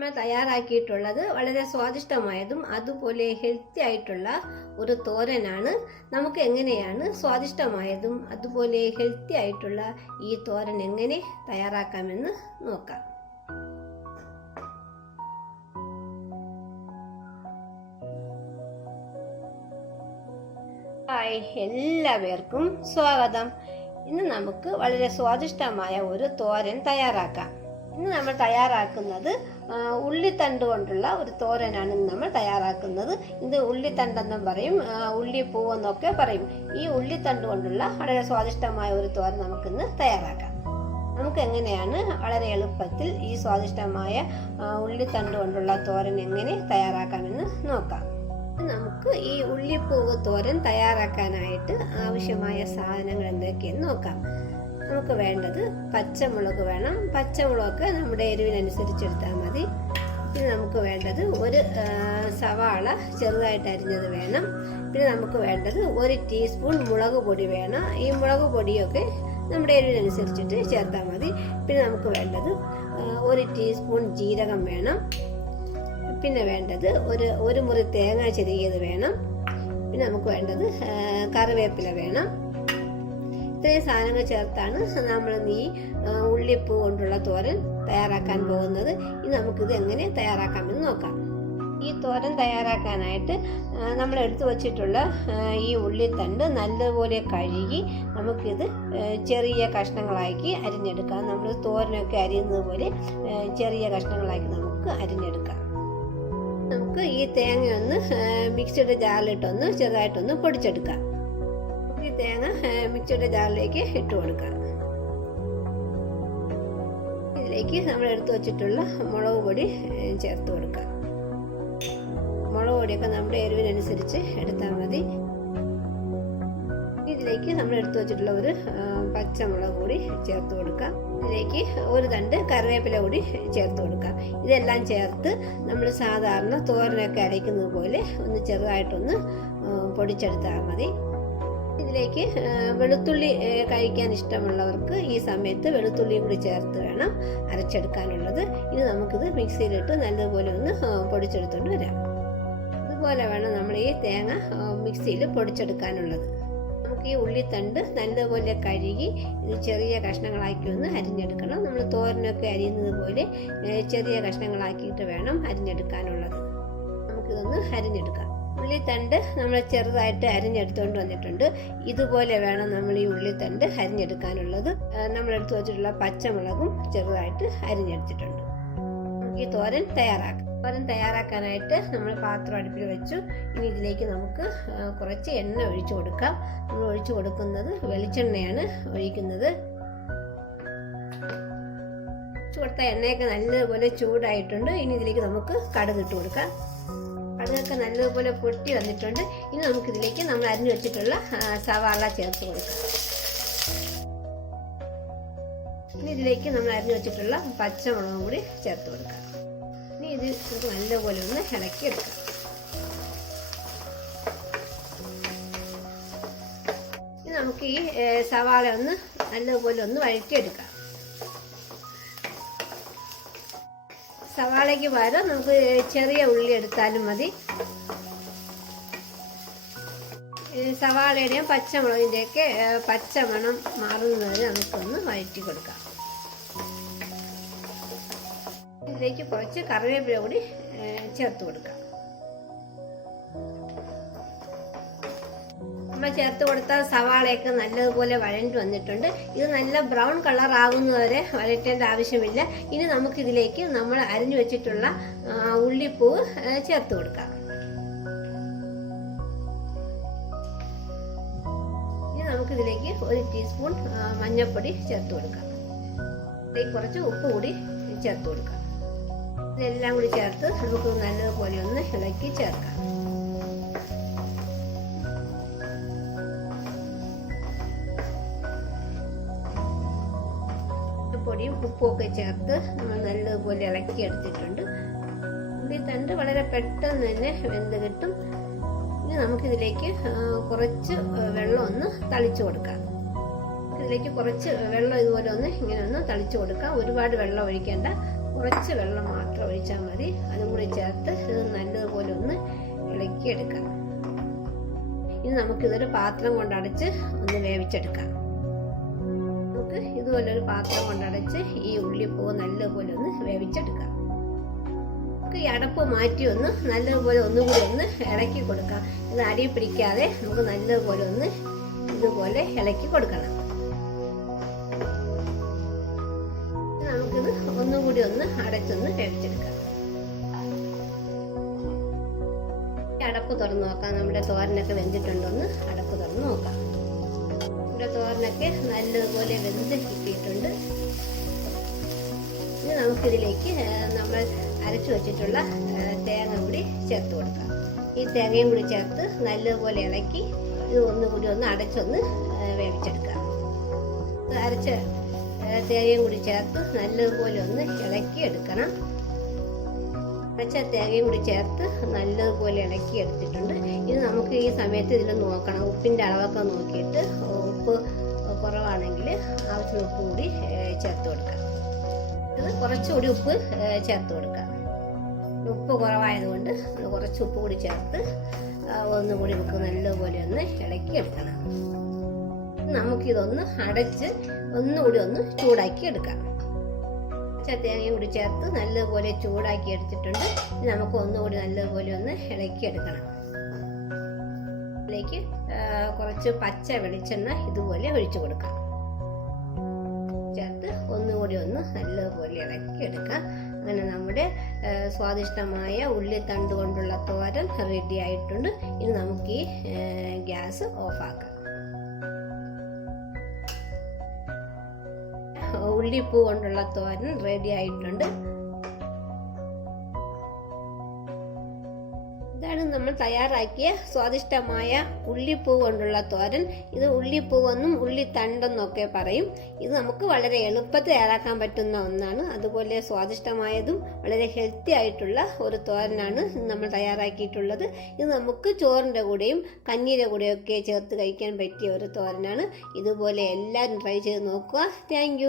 നമ്മൾ തയ്യാറാക്കിയിട്ടുള്ളത് വളരെ സ്വാദിഷ്ടമായതും അതുപോലെ ഹെൽത്തി ആയിട്ടുള്ള ഒരു തോരനാണ്. നമുക്ക് എങ്ങനെയാണ് സ്വാദിഷ്ടമായതും അതുപോലെ ഹെൽത്തി ആയിട്ടുള്ള ഈ തോരൻ എങ്ങനെ തയ്യാറാക്കാമെന്ന് നോക്കാം. ഹായ് എല്ലാവർക്കും സ്വാഗതം. ഇന്ന് നമുക്ക് വളരെ സ്വാദിഷ്ടമായ ഒരു തോരൻ തയ്യാറാക്കാം. ഇന്ന് നമ്മൾ തയ്യാറാക്കുന്നത് ഉള്ളിത്തണ്ട് കൊണ്ടുള്ള ഒരു തോരനാണ് ഇന്ന് നമ്മൾ തയ്യാറാക്കുന്നത്. ഇത് ഉള്ളിത്തണ്ടെന്നും പറയും ഉള്ളിപ്പൂവെന്നൊക്കെ പറയും. ഈ ഉള്ളിത്തണ്ട് കൊണ്ടുള്ള വളരെ സ്വാദിഷ്ടമായ ഒരു തോരൻ നമുക്കിന്ന് തയ്യാറാക്കാം. നമുക്ക് എങ്ങനെയാണ് വളരെ എളുപ്പത്തിൽ ഈ സ്വാദിഷ്ടമായ ഉള്ളിത്തണ്ട് കൊണ്ടുള്ള തോരൻ എങ്ങനെ തയ്യാറാക്കാമെന്ന് നോക്കാം. നമുക്ക് ഈ ഉള്ളിപ്പൂവ് തോരൻ തയ്യാറാക്കാനായിട്ട് ആവശ്യമായ സാധനങ്ങൾ എന്തൊക്കെയെന്ന് നോക്കാം. നമുക്ക് വേണ്ടത് പച്ചമുളക് വേണം. പച്ചമുളക് നമ്മുടെ എരിവിനനുസരിച്ച് എടുത്താൽ മതി. പിന്നെ നമുക്ക് വേണ്ടത് ഒരു സവാള ചെറുതായിട്ട് അരിഞ്ഞത് വേണം. പിന്നെ നമുക്ക് വേണ്ടത് ഒരു ടീസ്പൂൺ മുളക് പൊടി വേണം. ഈ മുളക് പൊടിയൊക്കെ നമ്മുടെ എരിവിനനുസരിച്ചിട്ട് ചേർത്താൽ മതി. പിന്നെ നമുക്ക് വേണ്ടത് ഒരു ടീസ്പൂൺ ജീരകം വേണം. പിന്നെ വേണ്ടത് ഒരു ഒരു മുറി തേങ്ങ ചെറിയത് വേണം. പിന്നെ നമുക്ക് വേണ്ടത് കറിവേപ്പില വേണം. ഇത്രയും സാധനങ്ങൾ ചേർത്താണ് നമ്മൾ ഈ ഉള്ളിപ്പൂ കൊണ്ടുള്ള തോരൻ തയ്യാറാക്കാൻ പോകുന്നത്. ഇനി നമുക്കിത് എങ്ങനെ തയ്യാറാക്കാമെന്ന് നോക്കാം. ഈ തോരൻ തയ്യാറാക്കാനായിട്ട് നമ്മൾ എടുത്തു വച്ചിട്ടുള്ള ഈ ഉള്ളിത്തണ്ട് നല്ലതുപോലെ കഴുകി നമുക്കിത് ചെറിയ കഷ്ണങ്ങളാക്കി അരിഞ്ഞെടുക്കാം. നമ്മൾ തോരനൊക്കെ അരിയുന്നത് പോലെ ചെറിയ കഷ്ണങ്ങളാക്കി നമുക്ക് അരിഞ്ഞെടുക്കാം. നമുക്ക് ഈ തേങ്ങയൊന്ന് മിക്സിയുടെ ജാറിലിട്ടൊന്ന് ചെറുതായിട്ടൊന്ന് പൊടിച്ചെടുക്കാം. തേങ്ങ മിക്സിയുടെ ജാറിലേക്ക് ഇട്ട് കൊടുക്കാം ഇതിലേക്ക് നമ്മൾ എടുത്തു വച്ചിട്ടുള്ള മുളക് പൊടി ചേർത്ത് കൊടുക്കുക. മുളക് പൊടിയൊക്കെ നമ്മുടെ എരിവിനനുസരിച്ച് എടുത്താൽ മതി. ഇതിലേക്ക് നമ്മൾ എടുത്തു വച്ചിട്ടുള്ള ഒരു പച്ചമുളക് കൂടി ചേർത്ത് കൊടുക്കാം ഇതിലേക്ക് ഒരു തണ്ട് കറിവേപ്പില കൂടി ചേർത്ത് കൊടുക്കാം ഇതെല്ലാം ചേർത്ത് നമ്മൾ സാധാരണ തോരനൊക്കെ അരയ്ക്കുന്നത് പോലെ ഒന്ന് ചെറുതായിട്ടൊന്ന് പൊടിച്ചെടുത്താൽ മതി. ഇതിലേക്ക് വെളുത്തുള്ളി കഴിക്കാൻ ഇഷ്ടമുള്ളവർക്ക് ഈ സമയത്ത് വെളുത്തുള്ളിയും കൂടി ചേർത്ത് വേണം അരച്ചെടുക്കാനുള്ളത്. ഇനി നമുക്കിത് മിക്സിയിലിട്ട് നല്ലതുപോലെ ഒന്ന് പൊടിച്ചെടുത്തുകൊണ്ട് വരാം. ഇതുപോലെ വേണം നമ്മൾ ഈ തേങ്ങ മിക്സിയിൽ പൊടിച്ചെടുക്കാനുള്ളത്. നമുക്ക് ഈ ഉള്ളിത്തണ്ട് നല്ലതുപോലെ കഴുകി ഇത് ചെറിയ കഷ്ണങ്ങളാക്കി ഒന്ന് അരിഞ്ഞെടുക്കണം. നമ്മൾ തോരനൊക്കെ അരിയുന്നത് പോലെ ചെറിയ കഷ്ണങ്ങളാക്കിയിട്ട് വേണം അരിഞ്ഞെടുക്കാനുള്ളത്. നമുക്കിതൊന്ന് അരിഞ്ഞെടുക്കാം. ഉള്ളിത്തണ്ട് നമ്മൾ ചെറുതായിട്ട് അരിഞ്ഞെടുത്തുകൊണ്ട് വന്നിട്ടുണ്ട്. ഇതുപോലെ വേണം നമ്മൾ ഈ ഉള്ളിത്തണ്ട് അരിഞ്ഞെടുക്കാനുള്ളത്. നമ്മളെടുത്ത് വച്ചിട്ടുള്ള പച്ചമുളകും ചെറുതായിട്ട് അരിഞ്ഞെടുത്തിട്ടുണ്ട്. ഈ തോരൻ തയ്യാറാക്കാം. തോരൻ തയ്യാറാക്കാനായിട്ട് നമ്മൾ പാത്രം അടുപ്പിൽ വെച്ചു. ഇനി ഇതിലേക്ക് നമുക്ക് കുറച്ച് എണ്ണ ഒഴിച്ചു കൊടുക്കാം. നമ്മൾ ഒഴിച്ചു കൊടുക്കുന്നത് വെളിച്ചെണ്ണയാണ് ഒഴിക്കുന്നത്. ഒഴിച്ചു കൊടുത്ത എണ്ണയൊക്കെ നല്ലതുപോലെ ചൂടായിട്ടുണ്ട്. ഇനി ഇതിലേക്ക് നമുക്ക് കടുക് ഇട്ട് കൊടുക്കാം. കടുകൊക്കെ നല്ലതുപോലെ പൊട്ടി വന്നിട്ടുണ്ട്. ഇനി നമുക്കിതിലേക്ക് നമ്മൾ അരിഞ്ഞു വെച്ചിട്ടുള്ള സവാള ചേർത്ത് കൊടുക്കാം. ഇനി ഇതിലേക്ക് നമ്മൾ അരിഞ്ഞു വെച്ചിട്ടുള്ള പച്ചമുളകും കൂടി ചേർത്ത് കൊടുക്കാം. ഇനി ഇത് നമുക്ക് നല്ലപോലെ ഒന്ന് ഇളക്കി എടുക്കാം ഇനി നമുക്ക് ഈ സവാള ഒന്ന് നല്ലതുപോലെ ഒന്ന് വഴറ്റിയെടുക്കാം. സവാളയ്ക്ക് പകരം നമുക്ക് ചെറിയ ഉള്ളി എടുത്താലും മതി. സവാളയുടെയും പച്ചമുളകിന്റെയൊക്കെ പച്ചമണം മാറുന്നതിന് നമുക്കൊന്ന് വഴറ്റി കൊടുക്കാം. ഇതിലേക്ക് കുറച്ച് കറിവേപ്പില കൂടി ചേർത്ത് കൊടുക്കാം. നമ്മൾ ചേർത്ത് കൊടുത്ത സവാളയൊക്കെ നല്ലതുപോലെ വഴണ്ട് വന്നിട്ടുണ്ട്. ഇത് നല്ല ബ്രൗൺ കളർ ആകുന്നവരെ വഴറ്റേണ്ട ആവശ്യമില്ല. ഇനി നമുക്കിതിലേക്ക് നമ്മൾ അരിഞ്ഞു വെച്ചിട്ടുള്ള ഉള്ളിപ്പൂവ് ചേർത്ത് കൊടുക്കാം. ഇനി നമുക്കിതിലേക്ക് ഒരു ടീസ്പൂൺ മഞ്ഞൾപ്പൊടി ചേർത്ത് കൊടുക്കാം. കുറച്ച് ഉപ്പ് കൂടി ചേർത്ത് കൊടുക്കാം. ഇതെല്ലാം കൂടി ചേർത്ത് നമുക്ക് നല്ലതുപോലെ ഒന്ന് ഇളക്കി ചേർക്കാം. പൊടിയും ഉപ്പും ഒക്കെ ചേർത്ത് നമ്മൾ നല്ലതുപോലെ ഇളക്കി എടുത്തിട്ടുണ്ട് ഉള്ളിത്തണ്ട് വളരെ പെട്ടെന്ന് തന്നെ വെന്ത് കിട്ടും. ഇനി നമുക്കിതിലേക്ക് കുറച്ച് വെള്ളം ഒന്ന് തളിച്ചു കൊടുക്കാം. ഇതിലേക്ക് കുറച്ച് വെള്ളം ഇതുപോലെ ഒന്ന് ഇങ്ങനെ ഒന്ന് തളിച്ചു കൊടുക്കാം. ഒരുപാട് വെള്ളം ഒഴിക്കേണ്ട. കുറച്ച് വെള്ളം മാത്രം ഒഴിച്ചാൽ മതി. അതും കൂടി ചേർത്ത് ഇത് നല്ലതുപോലെ ഒന്ന് ഇളക്കിയെടുക്കാം. ഇനി നമുക്കിതൊരു പാത്രം കൊണ്ടടച്ച് ഒന്ന് വേവിച്ചെടുക്കാം. നമുക്ക് ഇതുപോലെ ഒരു പാത്രം കൊണ്ടടച്ച് ഈ ഉള്ളിപ്പൂവ് നല്ലതുപോലെ ഒന്ന് വേവിച്ചെടുക്കാം. നമുക്ക് ഈ അടപ്പ് മാറ്റി ഒന്ന് നല്ലതുപോലെ ഒന്നുകൂടി ഒന്ന് ഇളക്കി കൊടുക്കാം. ഇത് അടി പിടിക്കാതെ നമുക്ക് നല്ലതുപോലെ ഒന്ന് ഇതുപോലെ ഇളക്കി കൊടുക്കണം. നമുക്കിത് ഒന്നുകൂടി ഒന്ന് അടച്ചൊന്ന് വേവിച്ചെടുക്കാം. അടപ്പ് തുറന്നു നോക്കാം. നമ്മുടെ തോരനൊക്കെ വെന്തിട്ടുണ്ടോന്ന്. നല്ലതുപോലെ വെന്ത് കിട്ടിയിട്ടുണ്ട് ഇനി നമുക്കിതിലേക്ക് നമ്മൾ അരച്ചു വെച്ചിട്ടുള്ള തേങ്ങ കൂടി ചേർത്ത് കൊടുക്കാം. ഈ തേങ്ങയും കൂടി ചേർത്ത് നല്ലതുപോലെ ഇളക്കി ഇത് ഒന്നുകൂടി ഒന്ന് അടച്ചൊന്ന് വേവിച്ചെടുക്കാം. അരച്ച തേങ്ങയും കൂടി ചേർത്ത് നല്ലതുപോലെ ഒന്ന് ഇളക്കി എടുക്കണം അരച്ച തേങ്ങയും കൂടി ചേർത്ത് നല്ലതുപോലെ ഇളക്കി എടുത്തിട്ടുണ്ട് ഇത് നമുക്ക് ഈ സമയത്ത് ഇതിൽ നോക്കണം. ഉപ്പിന്റെ അളവൊക്കെ നോക്കിയിട്ട് ഉപ്പ് കുറവാണെങ്കിൽ ആവശ്യത്തിന് ഉപ്പ് കൂടി ചേർത്ത് കൊടുക്കാം. ഇത് കുറച്ചുകൂടി ഉപ്പ് ചേർത്ത് കൊടുക്കാം. ഉപ്പ് കുറവായതുകൊണ്ട് നമ്മൾ കുറച്ച് ഉപ്പ് കൂടി ചേർത്ത് ഒന്നുകൂടി നമുക്ക് നല്ലതുപോലെ ഒന്ന് ഇളക്കി എടുക്കണം. നമുക്കിതൊന്ന് അടച്ച് ഒന്നുകൂടി ഒന്ന് ചൂടാക്കി എടുക്കാം. തേങ്ങയും കൂടി ചേർത്ത് നല്ലപോലെ ചൂടാക്കി എടുത്തിട്ടുണ്ട്. നമുക്ക് ഒന്നുകൂടി നല്ലപോലെ ഒന്ന് ഇളക്കി എടുക്കണം. ഇതിലേക്ക് ആ, കുറച്ച് പച്ച വെളിച്ചെണ്ണ ഇതുപോലെ ഒഴിച്ചു കൊടുക്കാം. ചേർത്ത് ഒന്നുകൂടി ഒന്ന് നല്ലതുപോലെ ഇളക്കി എടുക്കാം. അങ്ങനെ നമ്മുടെ സ്വാദിഷ്ടമായ ഉള്ളി തണ്ട് കൊണ്ടുള്ള തോരൻ റെഡി ആയിട്ടുണ്ട്. ഇനി നമുക്ക് ഈ ഗ്യാസ് ഓഫാക്കാം. ഉള്ളിപ്പൂ കൊണ്ടുള്ള തോരൻ റെഡി ആയിട്ടുണ്ട്. ഇതാണ് നമ്മൾ തയ്യാറാക്കിയ സ്വാദിഷ്ടമായ ഉള്ളിപ്പൂ കൊണ്ടുള്ള തോരൻ. ഇത് ഉള്ളിപ്പൂവെന്നും ഉള്ളിത്തണ്ടെന്നൊക്കെ പറയും. ഇത് നമുക്ക് വളരെ എളുപ്പത്തിൽ തയ്യാറാക്കാൻ പറ്റുന്ന ഒന്നാണ്. അതുപോലെ സ്വാദിഷ്ടമായതും വളരെ ഹെൽത്തി ആയിട്ടുള്ള ഒരു തോരനാണ് നമ്മൾ തയ്യാറാക്കിയിട്ടുള്ളത്. ഇത് നമുക്ക് ചോറിന്റെ കൂടെയും കഞ്ഞിയുടെ കൂടെയൊക്കെ ചേർത്ത് കഴിക്കാൻ പറ്റിയ ഒരു തോരനാണ്. ഇതുപോലെ എല്ലാവരും ട്രൈ ചെയ്ത് നോക്കുക. താങ്ക്